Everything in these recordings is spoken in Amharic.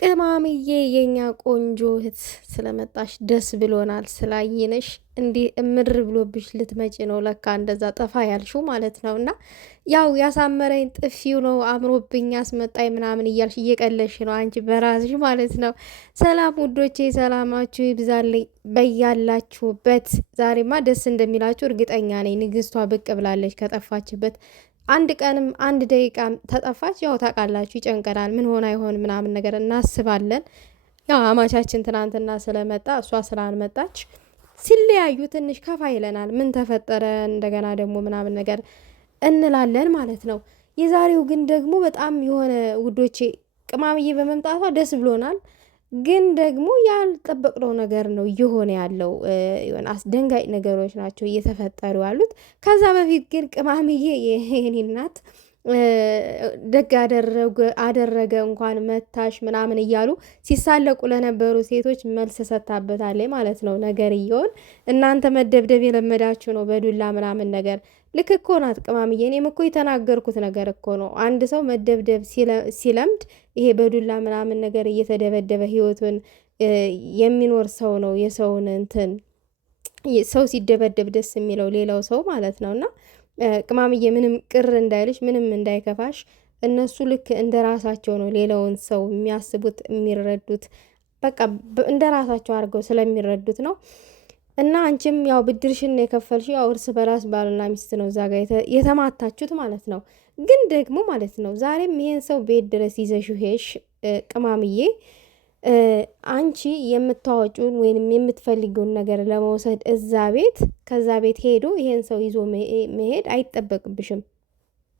ቅማምዬ የኛ ቆንጆ እህት ስለመጣሽ ደስ ብሎናል። ስላየነሽ እንዲህ እምር ብሎብሽ ልትመጪ ነው ለካ እንደዛ ጠፋ ያልሽው ማለት ነው። እና ያው ያሳመረኝ ጥፊው ነው አምሮብኝ አስመጣኝ ምናምን እያልሽ እየቀለሽ ነው አንቺ በራስሽ ማለት ነው። ሰላም ውዶቼ፣ ሰላማችሁ ይብዛልኝ በያላችሁበት። ዛሬማ ደስ እንደሚላችሁ እርግጠኛ ነኝ። ንግስቷ ብቅ ብላለች ከጠፋችበት አንድ ቀንም አንድ ደቂቃም ተጠፋች። ያው ታውቃላችሁ ይጨንቀናል። ምን ሆና ይሆን ምናምን ነገር እናስባለን። ያው አማቻችን ትናንትና ስለመጣ እሷ ስላልመጣች ሲለያዩ ትንሽ ከፋ ይለናል። ምን ተፈጠረ እንደገና ደግሞ ምናምን ነገር እንላለን ማለት ነው። የዛሬው ግን ደግሞ በጣም የሆነ ውዶቼ ቅማምዬ በመምጣቷ ደስ ብሎናል። ግን ደግሞ ያልጠበቅነው ነገር ነው እየሆነ ያለው። የሆነ አስደንጋጭ ነገሮች ናቸው እየተፈጠሩ ያሉት። ከዛ በፊት ግን ቅማምዬ የኔ እናት ደግ አደረገ እንኳን መታሽ ምናምን እያሉ ሲሳለቁ ለነበሩ ሴቶች መልስ ሰታበታለች ማለት ነው። ነገርየውን እናንተ መደብደብ የለመዳችሁ ነው በዱላ ምናምን ነገር። ልክ እኮ ናት ቅማምዬ። እኔም እኮ የተናገርኩት ነገር እኮ ነው። አንድ ሰው መደብደብ ሲለምድ ይሄ በዱላ ምናምን ነገር እየተደበደበ ህይወቱን የሚኖር ሰው ነው። የሰውን እንትን ሰው ሲደበደብ ደስ የሚለው ሌላው ሰው ማለት ነው። እና ቅማምዬ ምንም ቅር እንዳይልሽ፣ ምንም እንዳይከፋሽ። እነሱ ልክ እንደ ራሳቸው ነው ሌላውን ሰው የሚያስቡት የሚረዱት፣ በቃ እንደ ራሳቸው አድርገው ስለሚረዱት ነው። እና አንቺም ያው ብድርሽን የከፈልሽ ያው እርስ በራስ ባልና ሚስት ነው እዛ ጋር የተማታችሁት ማለት ነው። ግን ደግሞ ማለት ነው ዛሬም ይሄን ሰው ቤት ድረስ ይዘሽው ሄሽ ቅማምዬ፣ አንቺ የምታወጩን ወይንም የምትፈልገውን ነገር ለመውሰድ እዛ ቤት ከዛ ቤት ሄዶ ይሄን ሰው ይዞ መሄድ አይጠበቅብሽም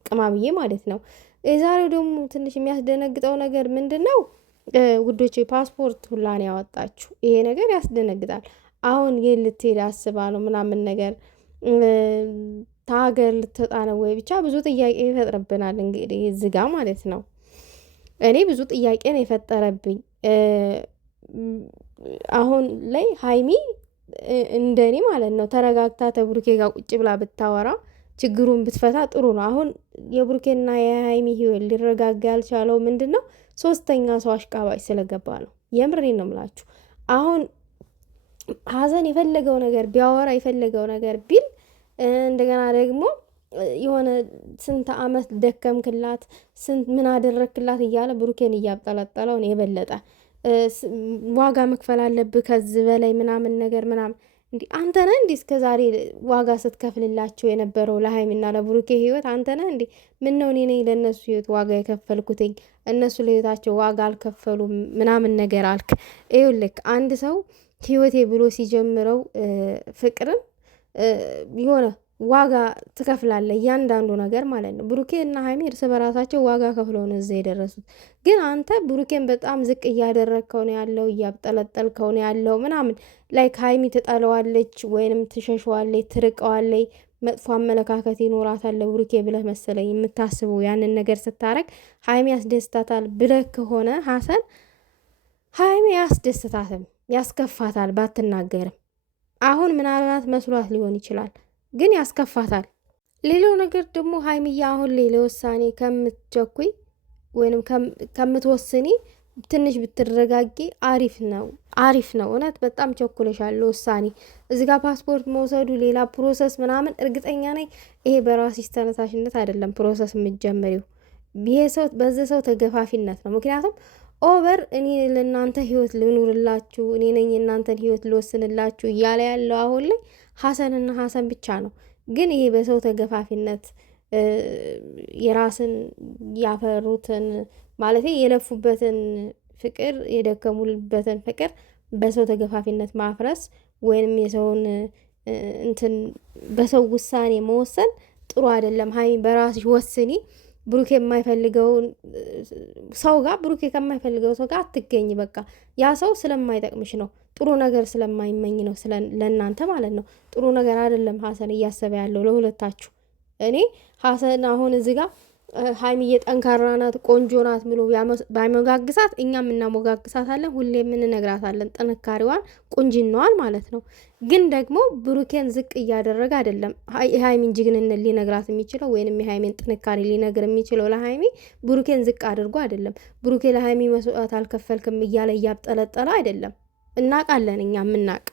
ቅማምዬ ማለት ነው። የዛሬው ደግሞ ትንሽ የሚያስደነግጠው ነገር ምንድን ነው ውዶቼ? ፓስፖርት ሁላ ነው ያወጣችሁ። ይሄ ነገር ያስደነግጣል። አሁን ይህ ልትሄድ አስባ ነው ምናምን ነገር ከሀገር ልትወጣ ነው ወይ? ብቻ ብዙ ጥያቄ ይፈጥርብናል እንግዲህ እዚህ ጋ ማለት ነው። እኔ ብዙ ጥያቄ ነው የፈጠረብኝ። አሁን ላይ ሀይሚ እንደኔ ማለት ነው ተረጋግታ ተብሩኬ ጋር ቁጭ ብላ ብታወራ ችግሩን ብትፈታ ጥሩ ነው። አሁን የብሩኬና የሀይሚ ህይወት ሊረጋጋ ያልቻለው ምንድን ነው? ሶስተኛ ሰው አሽቃባጭ ስለገባ ነው። የምሬን ነው ምላችሁ። አሁን ሀዘን የፈለገው ነገር ቢያወራ የፈለገው ነገር ቢል እንደገና ደግሞ የሆነ ስንት አመት ደከምክላት ስንት ምን አደረክላት እያለ ብሩኬን እያብጠለጠለው ነው የበለጠ ዋጋ መክፈል አለብህ ከዚህ በላይ ምናምን ነገር ምናምን። እንዲ አንተ ነህ እንዲ እስከ ዛሬ ዋጋ ስትከፍልላቸው የነበረው ለሀይሚና ለብሩኬ ህይወት አንተ ነህ እንዲ? ምን ነው እኔ ነኝ ለእነሱ ህይወት ዋጋ የከፈልኩትኝ እነሱ ለህይወታቸው ዋጋ አልከፈሉ ምናምን ነገር አልክ። ይኸውልህ አንድ ሰው ህይወቴ ብሎ ሲጀምረው ፍቅርን የሆነ ዋጋ ትከፍላለህ እያንዳንዱ ነገር ማለት ነው። ብሩኬ እና ሀይሚ እርስ በራሳቸው ዋጋ ከፍለው ነው እዛ የደረሱት። ግን አንተ ብሩኬን በጣም ዝቅ እያደረግከው ነው ያለው፣ እያብጠለጠልከው ነው ያለው ምናምን። ላይክ ሀይሚ ትጠለዋለች ወይንም ትሸሸዋለች፣ ትርቀዋለች፣ መጥፎ አመለካከት ይኖራታል ለብሩኬ ብለህ መሰለኝ የምታስበው። ያንን ነገር ስታረግ ሀይሚ ያስደስታታል ብለህ ከሆነ ሀሰን ሀይሚ ያስደስታትም ያስከፋታል ባትናገርም። አሁን ምናልባት መስሏት ሊሆን ይችላል ግን ያስከፋታል። ሌላው ነገር ደግሞ ሀይሚያ አሁን ላይ ለውሳኔ ከምትቸኩይ ወይንም ከምትወስኒ ትንሽ ብትረጋጊ አሪፍ ነው። እውነት በጣም ቸኩለሻል ለውሳኔ። እዚ ጋር ፓስፖርት መውሰዱ ሌላ ፕሮሰስ ምናምን፣ እርግጠኛ ነኝ ይሄ በራስሽ ተነሳሽነት አይደለም ፕሮሰስ የምትጀምሪው። ይሄ ሰው በዚህ ሰው ተገፋፊነት ነው። ምክንያቱም ኦቨር እኔ ለእናንተ ህይወት ልኑርላችሁ፣ እኔ ነኝ የእናንተን ህይወት ልወስንላችሁ እያለ ያለው አሁን ላይ ሀሰንና ሀሰን ብቻ ነው። ግን ይሄ በሰው ተገፋፊነት የራስን ያፈሩትን ማለት የለፉበትን ፍቅር የደከሙበትን ፍቅር በሰው ተገፋፊነት ማፍረስ ወይንም የሰውን እንትን በሰው ውሳኔ መወሰን ጥሩ አይደለም። ሀይሚ በራስሽ ወስኒ። ብሩኬ የማይፈልገውን ሰው ጋር ብሩኬ ከማይፈልገው ሰው ጋር አትገኝ። በቃ ያ ሰው ስለማይጠቅምሽ ነው፣ ጥሩ ነገር ስለማይመኝ ነው ለእናንተ ማለት ነው። ጥሩ ነገር አይደለም ሀሰን እያሰበ ያለው ለሁለታችሁ። እኔ ሀሰን አሁን እዚህ ጋር ሀይሚዬ ጠንካራ ናት፣ ቆንጆ ናት ብሎ ባይሞጋግሳት እኛም እናሞጋግሳታለን፣ ሁሌም እንነግራታለን ጥንካሬዋን፣ ቁንጅናዋን ማለት ነው። ግን ደግሞ ብሩኬን ዝቅ እያደረገ አይደለም የሀይሚን ጀግንነት ሊነግራት የሚችለው ወይንም የሀይሚን ጥንካሬ ሊነግር የሚችለው ለሀይሚ ብሩኬን ዝቅ አድርጎ አይደለም። ብሩኬ ለሀይሚ መስዋዕት አልከፈልክም እያለ እያብጠለጠለ አይደለም። እናቃለን፣ እኛ የምናቅ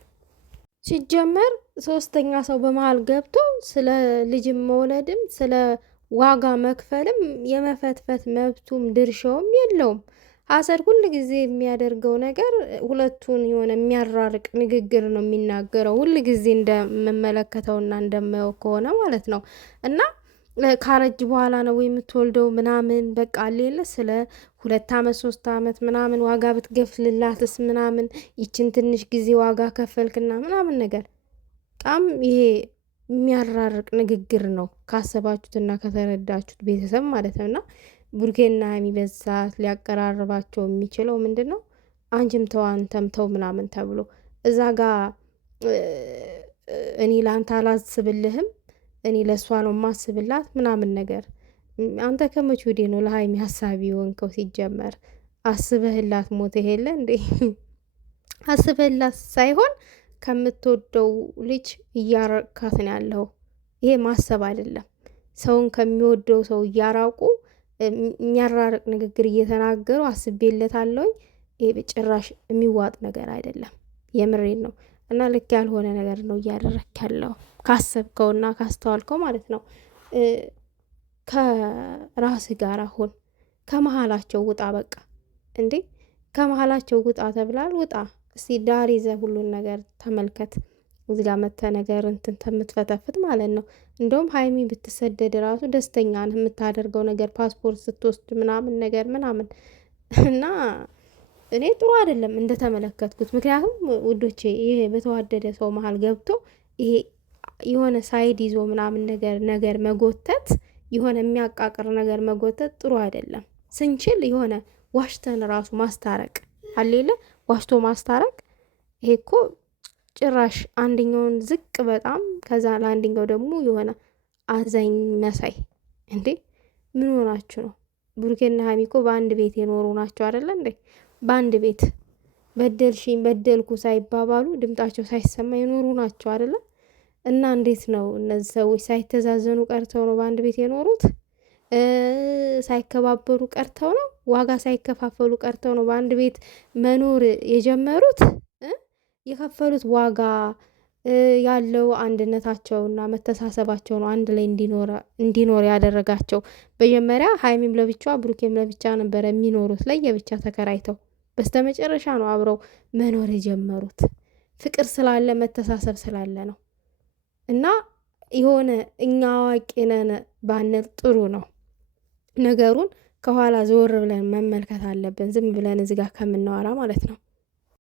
ሲጀመር ሶስተኛ ሰው በመሀል ገብቶ ስለ ልጅም መውለድም ስለ ዋጋ መክፈልም የመፈትፈት መብቱም ድርሻውም የለውም። አሰር ሁል ጊዜ የሚያደርገው ነገር ሁለቱን የሆነ የሚያራርቅ ንግግር ነው የሚናገረው፣ ሁል ጊዜ እንደምመለከተውና እንደማየው ከሆነ ማለት ነው። እና ካረጅ በኋላ ነው የምትወልደው ምናምን በቃ ሌለ ስለ 2 ዓመት 3 ዓመት ምናምን ዋጋ ብትገፍልላትስ ምናምን ይችን ትንሽ ጊዜ ዋጋ ከፈልክና ምናምን ነገር በጣም ይሄ የሚያራርቅ ንግግር ነው ካሰባችሁትና ከተረዳችሁት ቤተሰብ ማለት ነው። እና ቡርኬና ሀይሚ በዛት ሊያቀራርባቸው የሚችለው ምንድን ነው? አንቺም ተው አንተም ተው ምናምን ተብሎ እዛ ጋ እኔ ለአንተ አላስብልህም እኔ ለእሷ ነው ማስብላት ምናምን ነገር። አንተ ከመቼ ወዲህ ነው ለሀይሚ ሀሳቢ የሆንከው? ሲጀመር አስበህላት ሞት የለ እንዴ? አስበህላት ሳይሆን ከምትወደው ልጅ እያረካት ነው ያለው። ይሄ ማሰብ አይደለም። ሰውን ከሚወደው ሰው እያራቁ የሚያራርቅ ንግግር እየተናገሩ አስቤለታለሁኝ። ይሄ በጭራሽ የሚዋጥ ነገር አይደለም። የምሬን ነው። እና ልክ ያልሆነ ነገር ነው እያደረክ ያለው ካሰብከውና ካስተዋልከው ማለት ነው። ከራስ ጋር አሁን ከመሀላቸው ውጣ። በቃ እንዴ ከመሀላቸው ውጣ ተብላል። ውጣ እስቲ ዳር ይዘህ ሁሉን ነገር ተመልከት። እዚህ ጋር መተ ነገር እንትን የምትፈተፍት ማለት ነው። እንደውም ሀይሚ ብትሰደድ ራሱ ደስተኛ ነህ የምታደርገው ነገር ፓስፖርት ስትወስድ ምናምን ነገር ምናምን እና እኔ ጥሩ አይደለም እንደተመለከትኩት። ምክንያቱም ውዶቼ ይሄ በተዋደደ ሰው መሀል ገብቶ ይሄ የሆነ ሳይድ ይዞ ምናምን ነገር መጎተት የሆነ የሚያቃቅር ነገር መጎተት ጥሩ አይደለም። ስንችል የሆነ ዋሽተን ራሱ ማስታረቅ አሌለ ዋሽቶ ማስታረቅ። ይሄ እኮ ጭራሽ አንደኛውን ዝቅ በጣም ከዛ ለአንደኛው ደግሞ የሆነ አዛኝ መሳይ እንዴ! ምን ሆናችሁ ነው? ብሩኬና ሀይሚ እኮ በአንድ ቤት የኖሩ ናቸው አይደለ እንዴ? በአንድ ቤት በደልሽኝ በደልኩ ሳይባባሉ ድምጣቸው ሳይሰማ የኖሩ ናቸው አይደለ? እና እንዴት ነው እነዚህ ሰዎች ሳይተዛዘኑ ቀርተው ነው በአንድ ቤት የኖሩት? ሳይከባበሩ ቀርተው ነው? ዋጋ ሳይከፋፈሉ ቀርተው ነው በአንድ ቤት መኖር የጀመሩት? የከፈሉት ዋጋ ያለው አንድነታቸውና መተሳሰባቸው ነው አንድ ላይ እንዲኖር ያደረጋቸው። መጀመሪያ ሀይሚም ለብቻዋ ብሩኬም ለብቻ ነበረ የሚኖሩት ለየብቻ ተከራይተው። በስተመጨረሻ ነው አብረው መኖር የጀመሩት። ፍቅር ስላለ መተሳሰብ ስላለ ነው። እና የሆነ እኛ አዋቂ ነን ባንል ጥሩ ነው። ነገሩን ከኋላ ዞር ብለን መመልከት አለብን። ዝም ብለን እዚህ ጋር ከምናወራ ማለት ነው።